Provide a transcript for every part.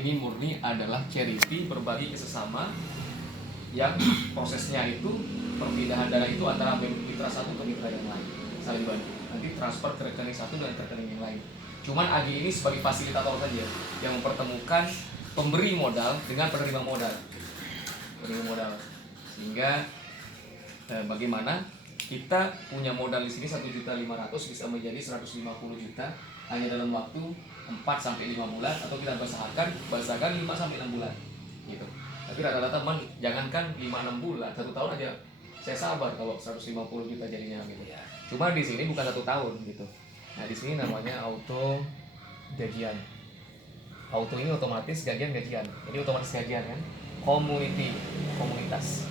ini murni adalah charity, berbagi ke sesama, yang prosesnya itu perpindahan dana itu antara mitra satu ke mitra yang lain, saling bantu. Nanti transfer ke rekening satu dan ke rekening yang lain. Cuman AG ini sebagai fasilitator saja yang mempertemukan pemberi modal dengan penerima modal. Sehingga bagaimana kita punya modal di sini 1.500.000 bisa menjadi 150 juta hanya dalam waktu 4 sampai 5 bulan, atau kita bahasakan 5 sampai 6 bulan gitu. Tapi rata-rata teman jangankan 5-6 bulan, 1 tahun aja saya sabar kalau 150 juta jadinya gitu. Cuma di sini bukan 1 tahun gitu. Nah, di sini namanya auto gajian. Auto ini otomatis gajian. Jadi otomatis gajian kan. Komunitas.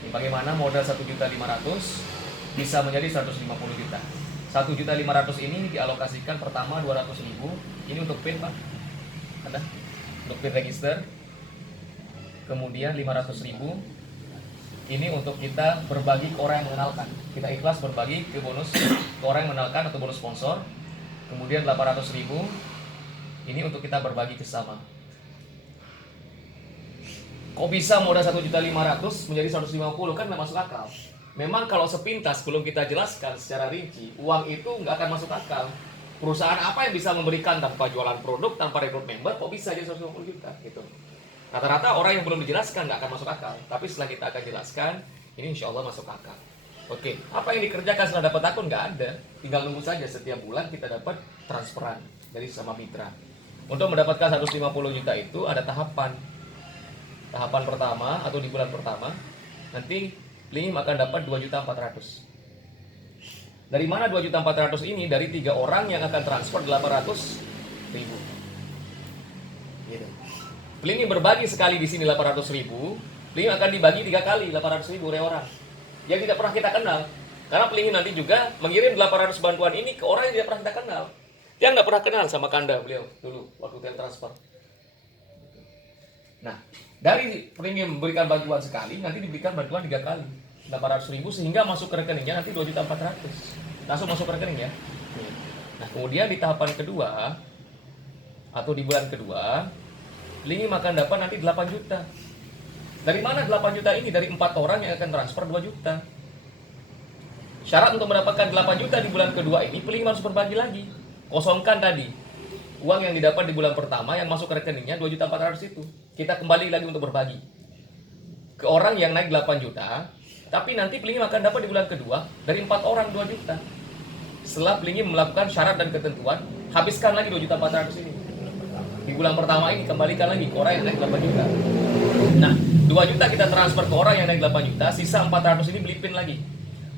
Ini bagaimana modal 1.500.000 bisa menjadi 150 juta. 1.500.000 ini dialokasikan pertama 200.000. Ini untuk PIN, Pak. Ada? Untuk PIN register. Kemudian 500.000 ini untuk kita berbagi ke orang yang mengenalkan. Kita ikhlas berbagi ke bonus ke orang yang mengenalkan atau bonus sponsor. Kemudian 800.000 ini untuk kita berbagi ke sesama. Kok bisa modal 1.500.000 menjadi 150? Kan nggak masuk akal. Memang kalau sepintas belum kita jelaskan secara rinci, uang itu nggak akan masuk akal. Perusahaan apa yang bisa memberikan tanpa jualan produk, tanpa rekrut member, kok bisa jadi 150 juta gitu. Rata-rata orang yang belum dijelaskan nggak akan masuk akal. Tapi setelah kita akan jelaskan, ini insya Allah masuk akal. Oke, apa yang dikerjakan setelah dapat akun? Nggak ada. Tinggal nunggu saja setiap bulan kita dapat transferan dari sama mitra. Untuk mendapatkan 150 juta itu ada tahapan. Tahapan pertama atau di bulan pertama, nanti Lim akan dapat 2.400.000. Dari mana 2.400.000 ini? Dari 3 orang yang akan transfer 800.000. Gitu. Lim berbagi sekali di sini 800.000, Lim akan dibagi 3 kali 800.000 oleh orang yang tidak pernah kita kenal. Karena Lim nanti juga mengirim 800 bantuan ini ke orang yang tidak pernah kita kenal. Dia nggak pernah kenal sama Kanda beliau dulu waktu transfer. Nah, dari Lim memberikan bantuan sekali, nanti diberikan bantuan 3 kali 800.000 sehingga masuk ke rekeningnya nanti 2.400.000 langsung masuk ke rekening ya. Nah, kemudian di tahapan kedua atau di bulan kedua, Lim akan dapat nanti 8 juta. Dari mana 8 juta ini? Dari 4 orang yang akan transfer 2 juta. Syarat untuk mendapatkan 8 juta di bulan kedua ini, Lim harus berbagi lagi. Kosongkan tadi uang yang didapat di bulan pertama yang masuk ke rekeningnya 2.400.000 itu. Kita kembali lagi untuk berbagi ke orang yang naik 8 juta. Tapi nanti Lim akan dapat di bulan kedua dari 4 orang 2 juta. Setelah Lim melakukan syarat dan ketentuan, habiskan lagi 2.400.000 ini. Di bulan pertama ini kembalikan lagi ke orang yang naik 8 juta. Nah, 2 juta kita transfer ke orang yang naik 8 juta, sisa 400 ini beli PIN lagi.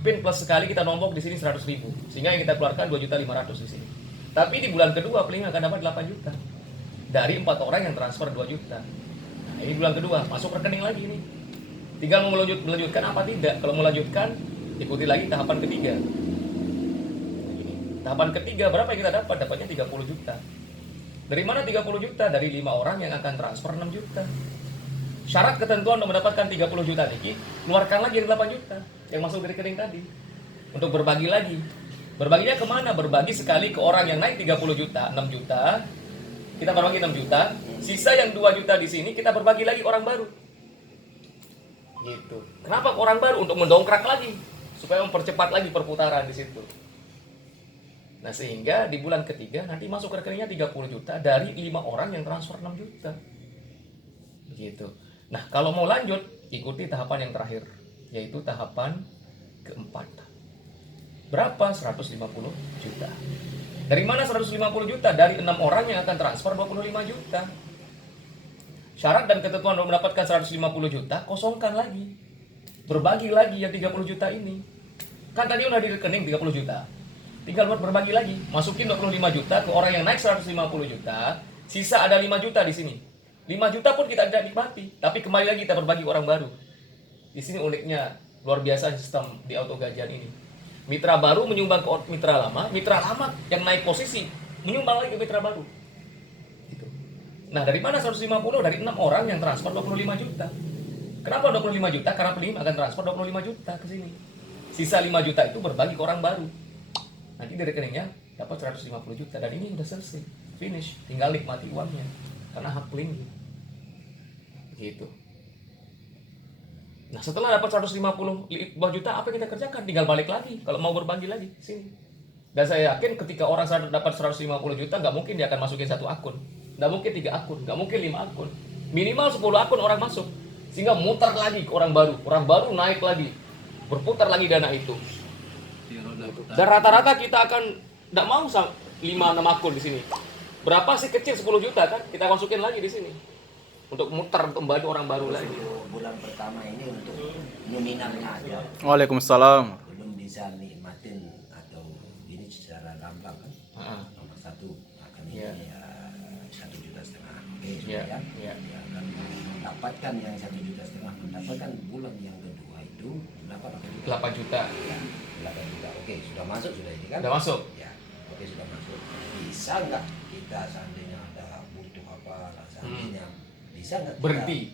PIN plus sekali kita nombok di sini 100.000. Sehingga yang kita keluarkan 2.500.000 di sini. Tapi di bulan kedua Lim akan dapat 8 juta. Dari 4 orang yang transfer 2 juta. Nah, ini bulan kedua, masuk rekening lagi ini. Tinggal mau melanjutkan apa tidak. Kalau mau lanjutkan, ikuti lagi tahapan ketiga. Tahapan ketiga berapa yang kita dapat? Dapatnya 30 juta. Dari mana 30 juta? Dari 5 orang yang akan transfer 6 juta. Syarat ketentuan untuk mendapatkan 30 juta niki, keluarkan lagi yang 8 juta yang masuk dari rekening tadi. Untuk berbagi lagi. Berbaginya kemana? Berbagi sekali ke orang yang naik 30 juta, 6 juta. Kita berbagi 6 juta. Sisa yang 2 juta di sini kita berbagi lagi orang baru. Gitu. Kenapa orang baru? Untuk mendongkrak lagi supaya mempercepat lagi perputaran di situ. Nah, sehingga di bulan ketiga nanti masuk ke rekeningnya 30 juta dari 5 orang yang transfer 6 juta. Begitu. Nah, kalau mau lanjut, ikuti tahapan yang terakhir, yaitu tahapan keempat. Berapa? 150 juta. Dari mana 150 juta? Dari 6 orang yang akan transfer 25 juta. Syarat dan ketentuan untuk mendapatkan 150 juta, kosongkan lagi. Berbagi lagi yang 30 juta ini. Kan tadi udah di rekening 30 juta. Tinggal buat berbagi lagi. Masukin 25 juta ke orang yang naik 150 juta. Sisa ada 5 juta di sini. 5 juta pun kita tidak nikmati. Tapi kembali lagi kita berbagi orang baru. Di sini uniknya, luar biasa sistem di auto gajian ini. Mitra baru menyumbang ke mitra lama yang naik posisi menyumbang lagi ke mitra baru. Gitu. Nah, dari mana 150? Dari 6 orang yang transfer 25 juta. Kenapa 25 juta? Karena Lim akan transfer 25 juta ke sini. Sisa 5 juta itu berbagi ke orang baru. Nanti di rekeningnya dapat 150 juta dan ini udah selesai. finish, tinggal nikmati uangnya karena hak pelinggi gitu. Nah setelah dapat 150 juta, apa yang kita kerjakan? Tinggal balik lagi kalau mau berbagi lagi sini. Dan saya yakin ketika orang dapat 150 juta, nggak mungkin dia akan masukin 1 akun, nggak mungkin 3 akun, nggak mungkin 5 akun, minimal 10 akun orang masuk, sehingga muter lagi ke orang baru naik lagi, berputar lagi dana itu. Dan rata-rata kita akan nggak mau 5-6 akun di sini. Berapa sih kecil 10 juta kan? Kita masukin lagi di sini untuk muter kembali orang baru lagi. Bulan pertama ini untuk nominalnya aja. Waalaikumsalam. Belum bisa nikmatin atau ini secara gamblang kan. Nomor 1 akan ini 1,5 juta. Oke, ya kan mendapatkan yang 1,5 juta, mendapatkan bulan yang kedua itu berapa? 8 juta. Ya, 8 juta. Oke, sudah masuk sudah ini kan? Sudah masuk. Ya, oke sudah masuk. Bisa nggak kita seandainya ada butuh apa seandainya bisa nggak berhenti?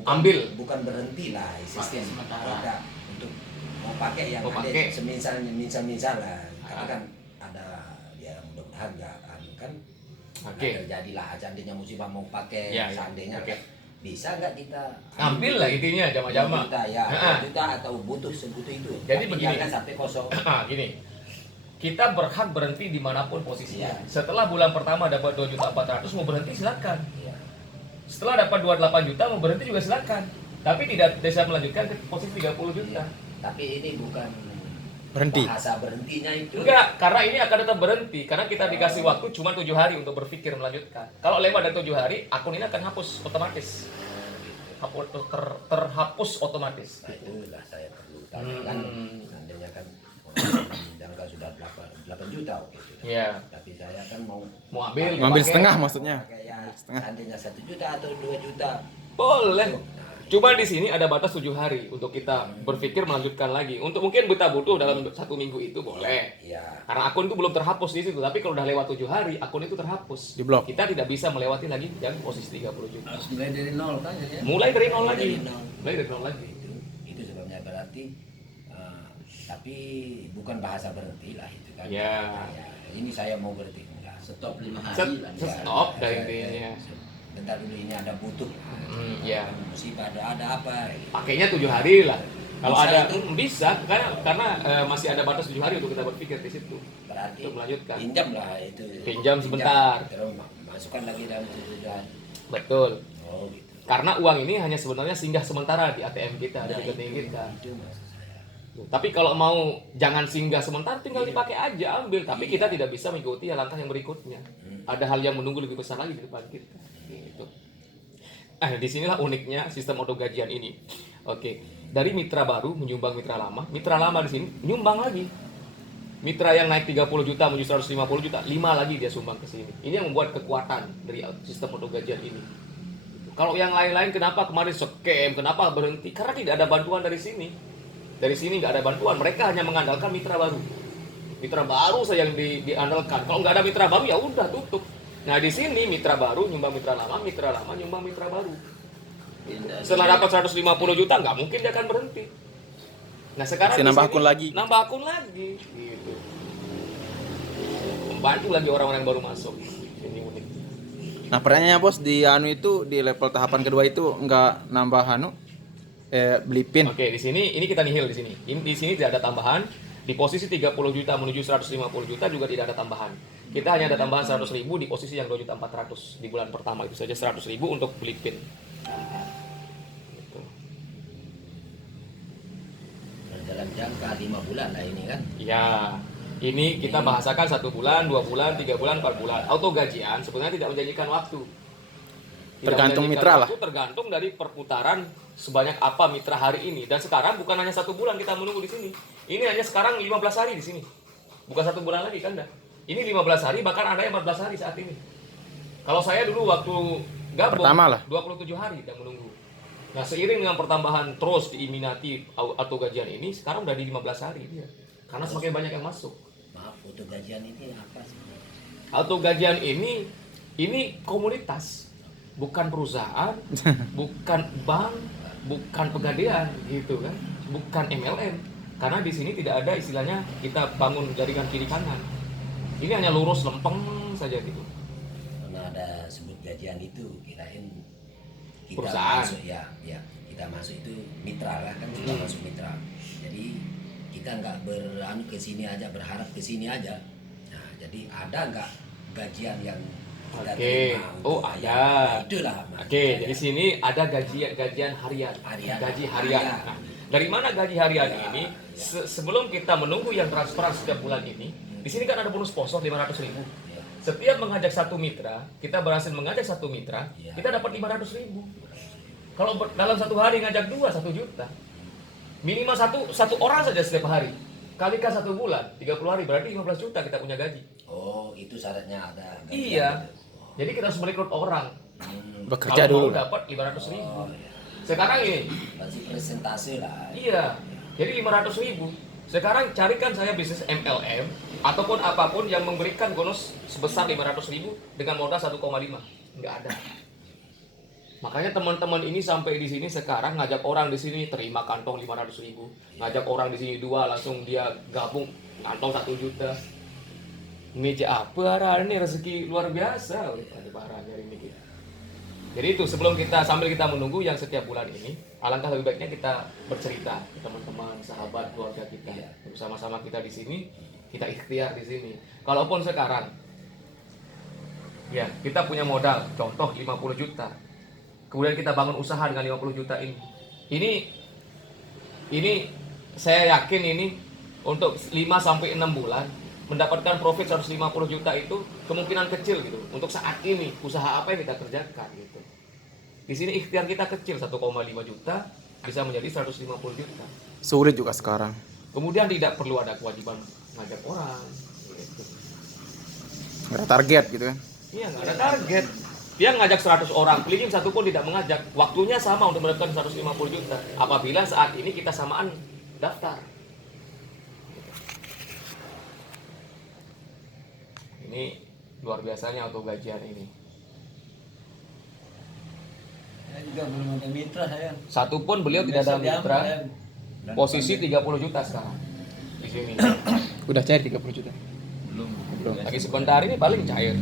Ambil. Ambil. Bukan berhenti lah sistem sementara. kita untuk mau pakai yang ada semisal lah. Karena kan ada ya mudah-mudahan nggak kan terjadilah seandainya musibah mau pakai seandainya bisa nggak kita ambil lah intinya jama-jama. Ya, juta atau butuh sebutuh itu. Jadi begini jangan sampai kosong. Gini, kita berhak berhenti dimanapun posisinya. Setelah bulan pertama dapat 2.400.000 mau berhenti silakan. Setelah dapat 28 juta mau berhenti juga silakan. Tapi tidak bisa melanjutkan ke posisi 30 juta. Tapi ini bukan Berhenti. bahasa berhentinya itu. Enggak, karena ini akan tetap berhenti karena kita dikasih waktu cuma 7 hari untuk berpikir melanjutkan. Kalau lewat dari 7 hari, akun ini akan hapus otomatis. Terhapus otomatis. Nah, itulah saya perlu tanyakan. Seandainya kan jangka sudah 8 juta oke sudah. Iya. Tapi saya kan mau Ngambil setengah maksudnya. kayak seandainya 1 juta atau 2 juta. Boleh. Cuma di sini ada batas 7 hari untuk kita berpikir melanjutkan lagi. Untuk mungkin kita butuh dalam 1 minggu itu boleh. Iya. Karena akun itu belum terhapus di situ. Tapi kalau udah lewat 7 hari, akun itu terhapus. Diblok. Kita tidak bisa melewati lagi yang posisi 30 juta. Harus mulai dari nol kan ya. Mulai dari nol lagi. Dari nol. Mulai dari nol lagi. Itu sebabnya berarti tapi bukan bahasa berhenti lah itu kan. Ya. Ya, ini saya mau berhenti enggak. Stop 5 hari lah. Stop dari intinya. Bentar dulu ini ada butuh. Ya. Musibah ada apa? Pakainya 7 hari lah. Kalau Bisa ada itu? bisa karena masih ada batas 7 hari untuk kita berpikir di situ. Berarti Untuk melanjutkan. pinjam lah itu. Pinjam sebentar. Terus masukkan lagi dalam tujuan. Betul. Oh gitu. Karena uang ini hanya sebenarnya singgah sementara di ATM kita, di rekening kita. Itu maksud saya. Tapi kalau mau jangan singgah sementara, tinggal dipakai aja, ambil. Tapi kita tidak bisa mengikuti langkah yang berikutnya. Ada hal yang menunggu lebih besar lagi di depan kita. Gitu. Disinilah uniknya sistem auto gajian ini. Oke, dari mitra baru menyumbang mitra lama di sini nyumbang lagi. Mitra yang naik 30 juta menuju 150 juta, 5 lagi dia sumbang ke sini. Ini yang membuat kekuatan dari sistem auto gajian ini. Kalau yang lain-lain kenapa kemarin scam, kenapa berhenti? Karena tidak ada bantuan dari sini. Dari sini nggak ada bantuan, mereka hanya mengandalkan mitra baru. Mitra baru saja yang diandalkan. Kalau nggak ada mitra baru ya udah tutup. Nah di sini mitra baru nyumbang mitra lama nyumbang mitra baru. Setelah dapat 150 juta nggak mungkin dia akan berhenti. Nah sekarang nambah akun lagi. Nambah akun lagi. Gitu. Membantu lagi orang-orang yang baru masuk. Ini unik. Nah pertanyaannya bos, di anu itu di level tahapan kedua itu nggak nambah beli pin. Oke, di sini ini kita nihil di sini. Di sini tidak ada tambahan. Di posisi 30 juta menuju 150 juta juga tidak ada tambahan. Kita hanya ada tambahan 100.000 di posisi yang 2.400.000 di bulan pertama itu saja 100.000 untuk beli pin. Gitu. Dalam jangka 5 bulan lah ini kan. Ya, ini kita bahasakan 1 bulan, 2 bulan, 3 bulan, 4 bulan. Auto gajian sebenarnya tidak menjanjikan waktu. Tergantung mitra lah. Tergantung dari perputaran sebanyak apa mitra hari ini. Dan sekarang bukan hanya 1 bulan kita menunggu di sini. Ini hanya sekarang 15 hari di sini. Bukan 1 bulan lagi kan dah. Ini 15 hari, bahkan ada yang 14 hari saat ini. Kalau saya dulu waktu gabung Pertama lah. 27 hari dan menunggu. Nah, seiring dengan pertambahan terus diminati auto gajian ini, sekarang udah di 15 hari dia. Karena semakin banyak yang masuk. Maaf, auto gajian ini apa sih? Auto gajian ini komunitas, bukan perusahaan, bukan bank, bukan pegadaian gitu kan, bukan MLM. Karena di sini tidak ada istilahnya kita bangun jaringan kiri kanan. Ini hanya lurus lempeng saja gitu. ada sebut gajian itu, kirain kita Perusahaan. masuk ya kita masuk itu mitra lah kan, kita masuk mitra. Jadi kita nggak beranu ke sini aja, berharap ke sini aja. Nah, jadi ada nggak gajian yang kita Oke. terima Oh, untuk ada. Nah, itulah. Oke, jadi sini ada gajian harian. Harian. Gaji harian. Nah, dari mana gaji harian ini? Sebelum kita menunggu yang transparan setiap bulan ini, di sini kan ada bonus sponsor 500.000. Ya. Setiap mengajak satu mitra, kita berhasil mengajak satu mitra, Ya. kita dapat 500.000. Kalau dalam satu hari ngajak 2, 1 juta. Minimal satu orang saja setiap hari. Kalikan 1 bulan, 30 hari, berarti 15 juta kita punya gaji. Oh, itu syaratnya ada gajian Iya. gitu. Jadi kita harus merekrut orang. Bekerja Kalau dulu. mau dapat 500.000. Oh, ya. Sekarang ini, Masih presentasi lah. iya. Jadi 500.000. Sekarang carikan saya bisnis MLM ataupun apapun yang memberikan bonus sebesar 500.000 dengan modal 1,5. Nggak ada. Makanya teman-teman ini sampai di sini sekarang ngajak orang di sini terima kantong 500.000, ngajak orang di sini 2 langsung dia gabung kantong 1 juta. Meja apa arah ini rezeki luar biasa, ada parah nyari ini kita. Jadi itu sebelum sambil kita menunggu yang setiap bulan ini, alangkah lebih baiknya kita bercerita ke teman-teman, sahabat, keluarga kita, bersama-sama kita di sini, kita ikhtiar di sini. Kalaupun sekarang, ya kita punya modal, contoh 50 juta, kemudian kita bangun usaha dengan 50 juta ini saya yakin ini untuk 5 sampai 6 bulan mendapatkan profit 150 juta itu kemungkinan kecil gitu. Untuk saat ini usaha apa yang kita kerjakan gitu. Di sini ikhtiar kita kecil 1,5 juta bisa menjadi 150 juta. Sulit juga sekarang. Kemudian tidak perlu ada kewajiban ngajak orang gitu. Nggak ada target gitu kan. Iya, nggak ada target. Dia ngajak 100 orang, pelihim satu pun tidak mengajak. Waktunya sama untuk mendapatkan 150 juta. Apabila saat ini kita samaan daftar. Ini luar biasanya untuk gajian ini. Saya juga belum ada mitra saya. Satu pun beliau tidak ada mitra. Posisi 30 juta sekarang di sini. Udah cair 30 juta. Belum. Belum. Lagi sebentar ini paling cair.